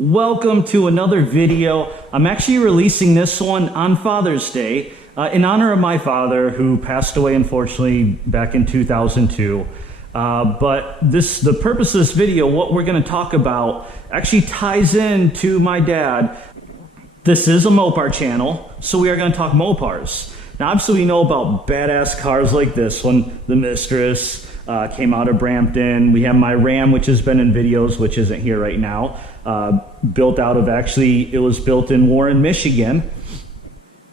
Welcome to another video. I'm actually releasing this one on Father's Day in honor of my father, who passed away unfortunately back in 2002. But the purpose of this video, what we're going to talk about, actually ties in to my dad. This is a Mopar channel, so we are going to talk Mopars. Now, obviously, we know about badass cars like this one, the Mistress. Came out of Brampton. We have my Ram, which has been in videos, which isn't here right now. Built out of, actually, it was built in Warren, Michigan.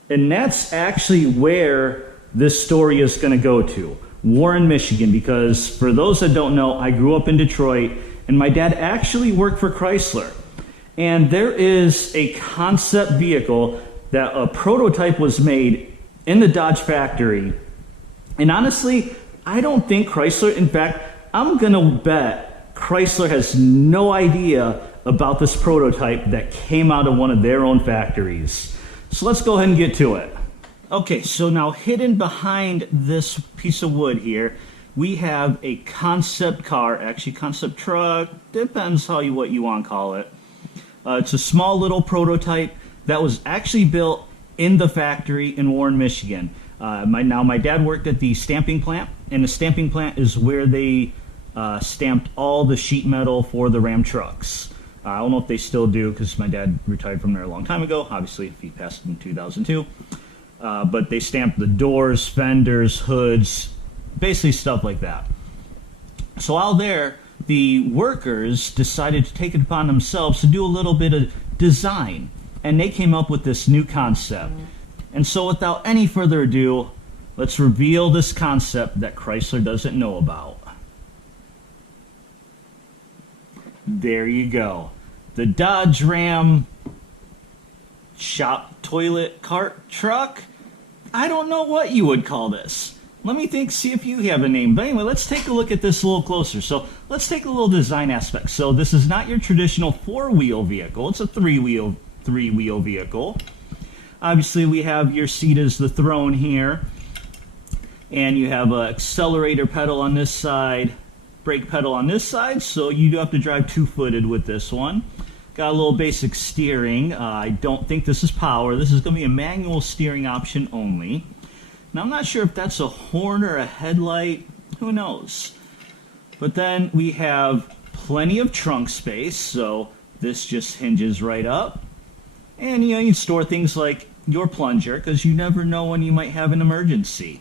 And that's actually where this story is going to go to. Warren, Michigan, because for those that don't know, I grew up in Detroit, and my dad actually worked for Chrysler. And there is a concept vehicle that a prototype was made in the Dodge factory. And honestly, I don't think Chrysler, in fact, I'm going to bet Chrysler has no idea about this prototype that came out of one of their own factories. So let's go ahead and get to it. Okay, so now hidden behind this piece of wood here, we have a concept car, actually concept truck, depends what you want to call it. It's a small little prototype that was actually built in the factory in Warren, Michigan. My dad worked at the stamping plant, and the stamping plant is where they stamped all the sheet metal for the Ram trucks. I don't know if they still do, because my dad retired from there a long time ago. Obviously, he passed in 2002. But they stamped the doors, fenders, hoods, basically stuff like that. So out there, the workers decided to take it upon themselves to do a little bit of design, and they came up with this new concept. And so without any further ado, let's reveal this concept that Chrysler doesn't know about. There you go. The Dodge Ram shop toilet cart truck. I don't know what you would call this. Let me think, see if you have a name. But anyway, let's take a look at this a little closer. So let's take a little design aspect. So this is not your traditional four-wheel vehicle. It's a three-wheel vehicle. Obviously, we have your seat as the throne here, and you have an accelerator pedal on this side, brake pedal on this side, so you do have to drive two-footed with this one. Got a little basic steering. I don't think this is power. This is going to be a manual steering option only. Now, I'm not sure if that's a horn or a headlight. Who knows? But then we have plenty of trunk space, so this just hinges right up. And you can store things like your plunger, because you never know when you might have an emergency.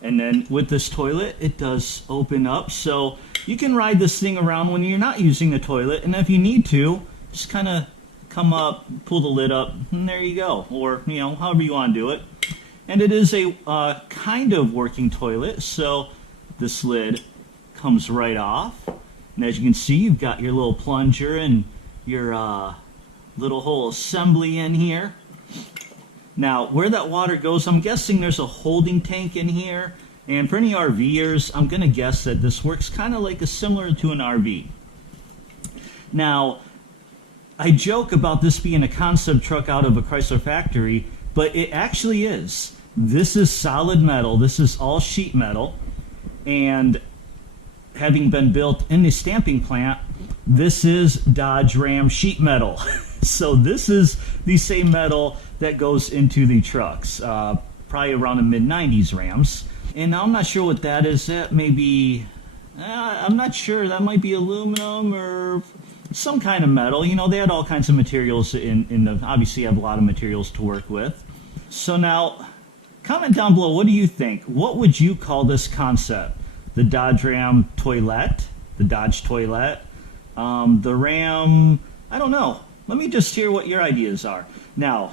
And then with this toilet, it does open up, so you can ride this thing around when you're not using the toilet, and if you need to, just kind of come up, pull the lid up, and there you go. Or, however you want to do it. And it is a kind of working toilet, so this lid comes right off. And as you can see, you've got your little plunger and your little whole assembly in here. Now, where that water goes, I'm guessing there's a holding tank in here. And for any RVers, I'm going to guess that this works kind of like similar to an RV. Now, I joke about this being a concept truck out of a Chrysler factory, but it actually is. This is solid metal. This is all sheet metal. And having been built in the stamping plant, this is Dodge Ram sheet metal. So this is the same metal that goes into the trucks, probably around the mid-90s Rams. And I'm not sure what that is. That may be, I'm not sure. That might be aluminum or some kind of metal. They had all kinds of materials in the, obviously you have a lot of materials to work with. So now, comment down below, what do you think? What would you call this concept? The Dodge Ram Toilette? The Dodge Toilette? The Ram, I don't know. Let me just hear what your ideas are. Now,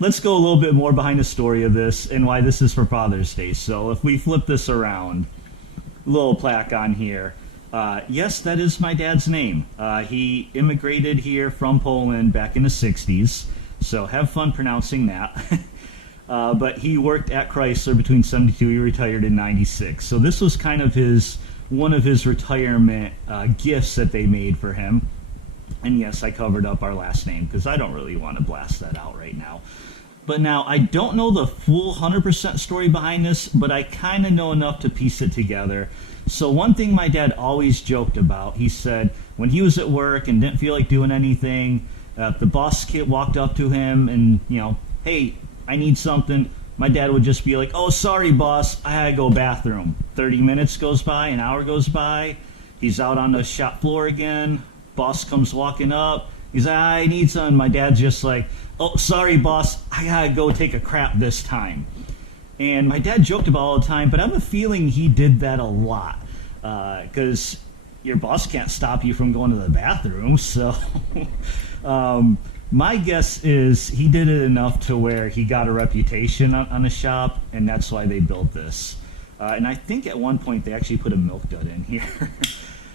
let's go a little bit more behind the story of this and why this is for Father's Day. So if we flip this around, a little plaque on here. Yes, that is my dad's name. He immigrated here from Poland back in the 60s. So have fun pronouncing that. But he worked at Chrysler between 72, he retired in 96. So this was kind of one of his retirement gifts that they made for him. And yes, I covered up our last name because I don't really want to blast that out right now. But now, I don't know the full 100% story behind this, but I kind of know enough to piece it together. So one thing my dad always joked about, he said, when he was at work and didn't feel like doing anything, the boss kid walked up to him and, hey, I need something. My dad would just be like, oh, sorry, boss, I had to go bathroom. 30 minutes goes by, an hour goes by. He's out on the shop floor again. Boss comes walking up. He's like, I need something. My dad's just like, oh, sorry, boss, I gotta go take a crap this time. And my dad joked about it all the time, but I have a feeling he did that a lot. Because your boss can't stop you from going to the bathroom. So my guess is he did it enough to where he got a reputation on the shop, and that's why they built this. And I think at one point they actually put a milk dud in here.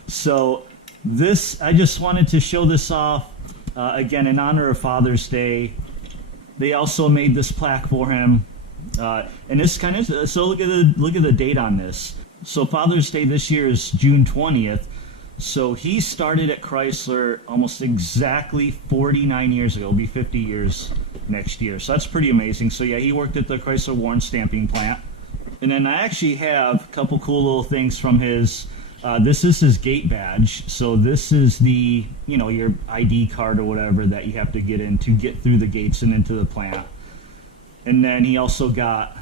So this, I just wanted to show this off. Again, in honor of Father's Day. They also made this plaque for him. And this kind of, so look at the date on this. So Father's Day this year is June 20th. So he started at Chrysler almost exactly 49 years ago. It'll be 50 years next year. So that's pretty amazing. So yeah, he worked at the Chrysler Warren stamping plant. And then I actually have a couple cool little things from his, this is his gate badge. So this is the, your ID card or whatever that you have to get in to get through the gates and into the plant. And then he also got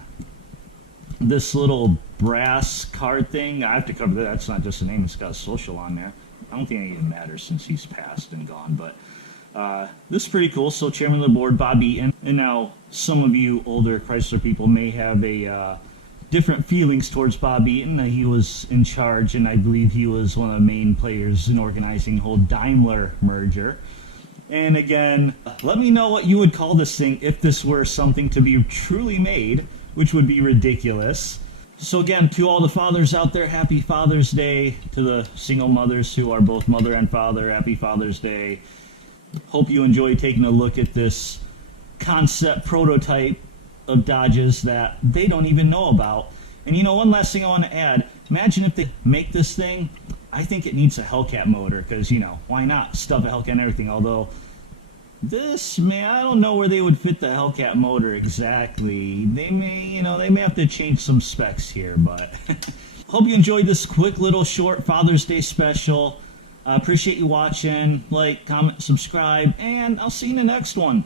this little brass card thing. I have to cover that. That's not just a name. It's got a social on there. I don't think it even matters since he's passed and gone. But this is pretty cool. So Chairman of the Board, Bob Eaton. And now some of you older Chrysler people may have a different feelings towards Bob Eaton. He was in charge, and I believe he was one of the main players in organizing the whole Daimler merger. And again, let me know what you would call this thing if this were something to be truly made, which would be ridiculous. So again, to all the fathers out there, happy Father's Day. To the single mothers who are both mother and father, happy Father's Day. Hope you enjoy taking a look at this concept prototype of Dodges that they don't even know about. And one last thing I want to add, imagine if they make this thing, I think it needs a Hellcat motor, because, why not stuff a Hellcat and everything, although this, man, I don't know where they would fit the Hellcat motor exactly. They may have to change some specs here, but hope you enjoyed this quick little short Father's Day special. I appreciate you watching. Like, comment, subscribe, and I'll see you in the next one.